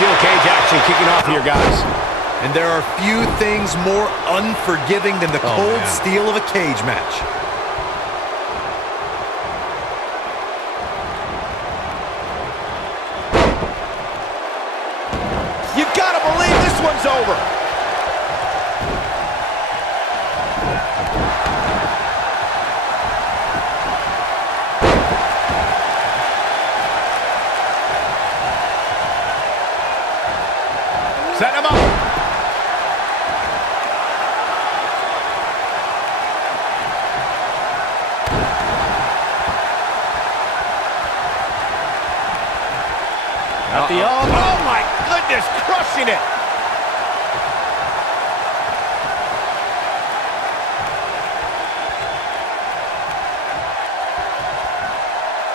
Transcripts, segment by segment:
steel cage action kicking off here, guys. And there are few things more unforgiving than the cold steel of a cage match. You gotta believe this one's over. Set him up. At the arm. Oh my goodness, crushing it.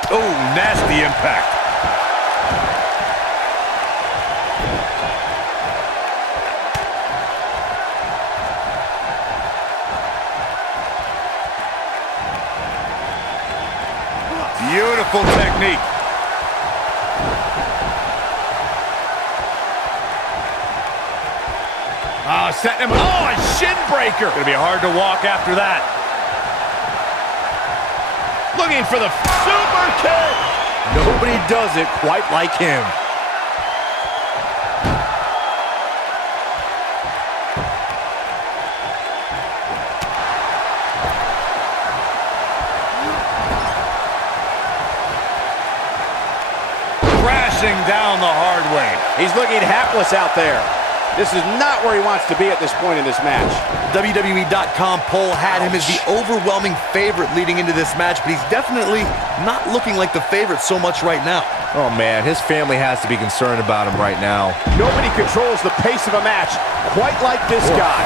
Oh, nasty impact. Beautiful technique. Setting him. Oh, a shin breaker. Gonna be hard to walk after that. Looking for the super kick. Nobody does it quite like him. Crashing down the hard way. He's looking hapless out there. This is not where he wants to be at this point in this match. WWE.com poll had him as the overwhelming favorite leading into this match, but he's definitely not looking like the favorite so much right now. Oh man, his family has to be concerned about him right now. Nobody controls the pace of a match quite like this guy.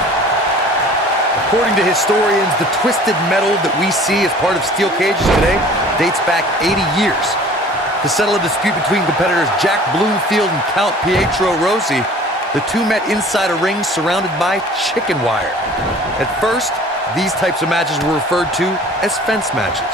According to historians, the twisted metal that we see as part of steel cages today dates back 80 years. To settle a dispute between competitors Jack Bloomfield and Count Pietro Rossi, the two met inside a ring surrounded by chicken wire. At first, these types of matches were referred to as fence matches.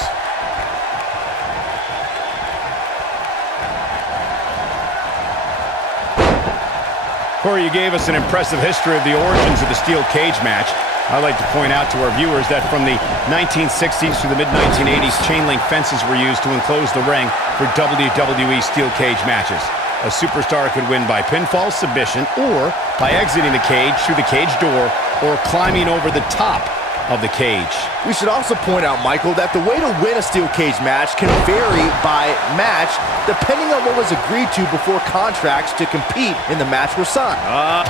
Corey, you gave us an impressive history of the origins of the steel cage match. I'd like to point out to our viewers that from the 1960s through the mid-1980s, chain link fences were used to enclose the ring for WWE steel cage matches. A superstar could win by pinfall, submission, or by exiting the cage through the cage door or climbing over the top of the cage. We should also point out, Michael, that the way to win a steel cage match can vary by match depending on what was agreed to before contracts to compete in the match were signed. Oh,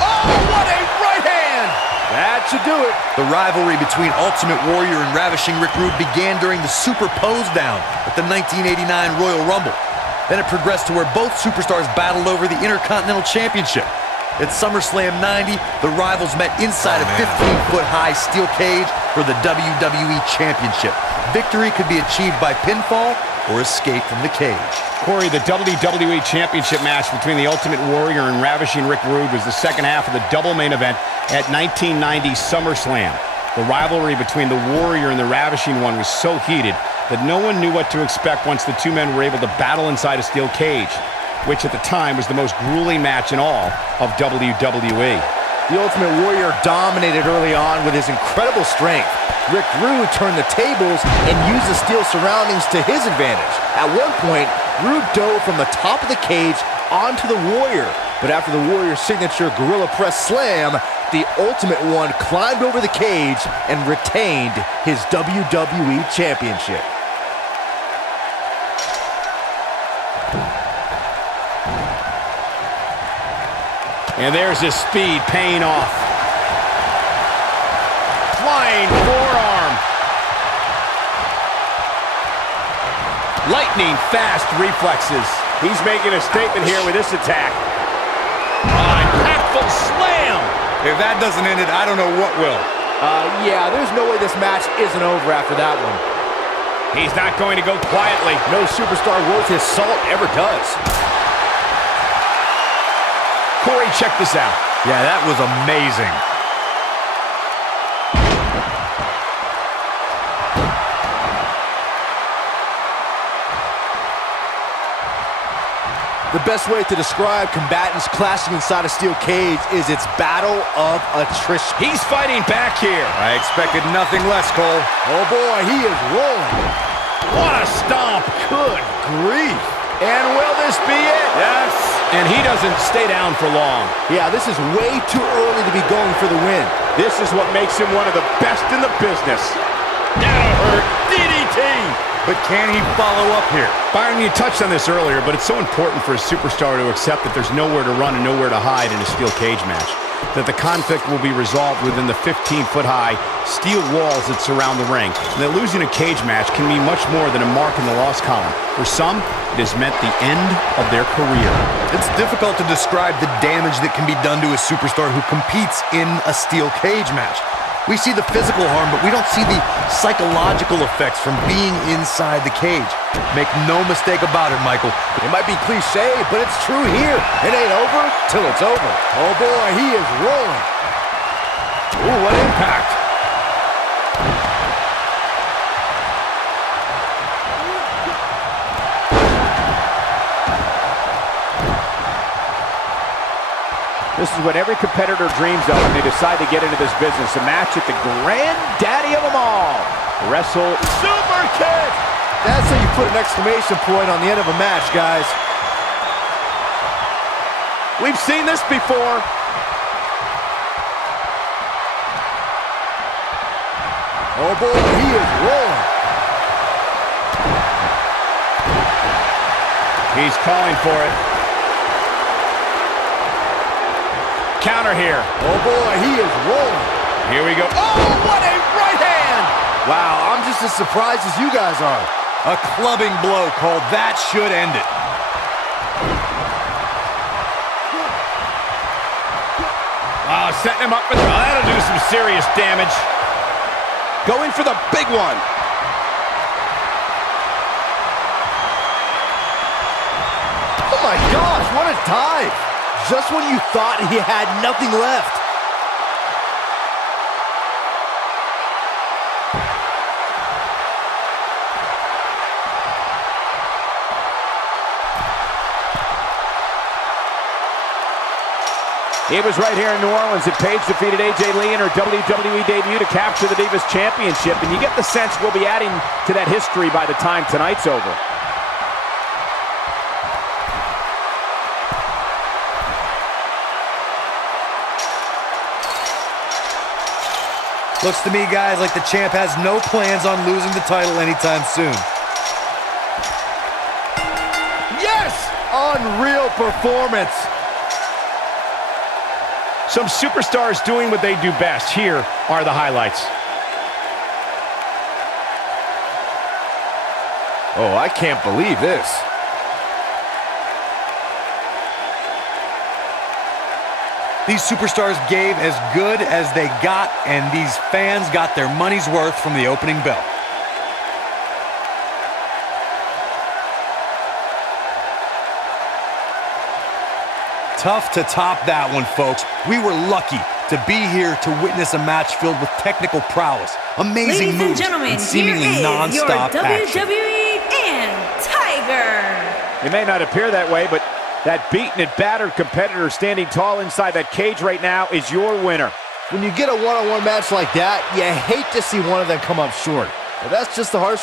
what a right hand! That should do it. The rivalry between Ultimate Warrior and Ravishing Rick Rude began during the Super Pose Down at the 1989 Royal Rumble. Then it progressed to where both superstars battled over the Intercontinental Championship. At SummerSlam 90, the rivals met inside a 15-foot-high steel cage for the WWE Championship. Victory could be achieved by pinfall or escape from the cage. Corey, the WWE Championship match between the Ultimate Warrior and Ravishing Rick Rude was the second half of the double main event at 1990 SummerSlam. The rivalry between the Warrior and the Ravishing One was so heated that no one knew what to expect once the two men were able to battle inside a steel cage, which at the time was the most grueling match in all of WWE. The Ultimate Warrior dominated early on with his incredible strength. Rick Rude turned the tables and used the steel surroundings to his advantage. At one point, Rude dove from the top of the cage onto the Warrior, but after the Warrior's signature Gorilla Press Slam, the Ultimate One climbed over the cage and retained his WWE Championship. And there's his speed paying off. Flying forearm. Lightning fast reflexes. He's making a statement here with this attack. Impactful slam. If that doesn't end it, I don't know what will. Yeah, there's no way this match isn't over after that one. He's not going to go quietly. No superstar worth his salt ever does. Corey, check this out. Yeah, that was amazing. The best way to describe combatants clashing inside a steel cage is its battle of attrition. He's fighting back here. I expected nothing less, Cole. Oh boy, he is rolling. What a stomp. Good grief. And will this be it? Yes. And he doesn't stay down for long. Yeah, this is way too early to be going for the win. This is what makes him one of the best in the business. That'll hurt. DDT. But can he follow up here? Byron, you touched on this earlier, but it's so important for a superstar to accept that there's nowhere to run and nowhere to hide in a steel cage match. That the conflict will be resolved within the 15-foot-high steel walls that surround the ring. And that losing a cage match can mean much more than a mark in the loss column. For some, it has meant the end of their career. It's difficult to describe the damage that can be done to a superstar who competes in a steel cage match. We see the physical harm, but we don't see the psychological effects from being inside the cage. Make no mistake about it, Michael. It might be cliche, but it's true here. It ain't over till it's over. Oh boy, he is rolling. Ooh, what impact. This is what every competitor dreams of when they decide to get into this business. A match at the granddaddy of them all. Wrestle super kick. That's how you put an exclamation point on the end of a match, guys. We've seen this before. Oh boy, he is rolling. He's calling for it. Counter here. Oh boy, he is rolling. Here we go. Oh, what a right hand! Wow, I'm just as surprised as you guys are. A clubbing blow called. That should end it. Oh, setting him up for that'll do some serious damage. Going for the big one. Oh my gosh, what a dive. Just when you thought he had nothing left. It was right here in New Orleans that Paige defeated AJ Lee in her WWE debut to capture the Divas Championship, and you get the sense we'll be adding to that history by the time tonight's over. Looks to me, guys, like the champ has no plans on losing the title anytime soon. Yes! Unreal performance. Some superstars doing what they do best. Here are the highlights. Oh, I can't believe this. These superstars gave as good as they got, and these fans got their money's worth from the opening bell. Tough to top that one, folks. We were lucky to be here to witness a match filled with technical prowess, amazing moves, and seemingly non-stop action. WWE and Tiger. It may not appear that way, but that beaten and battered competitor standing tall inside that cage right now is your winner. When you get a one-on-one match like that, you hate to see one of them come up short. But that's just the harsh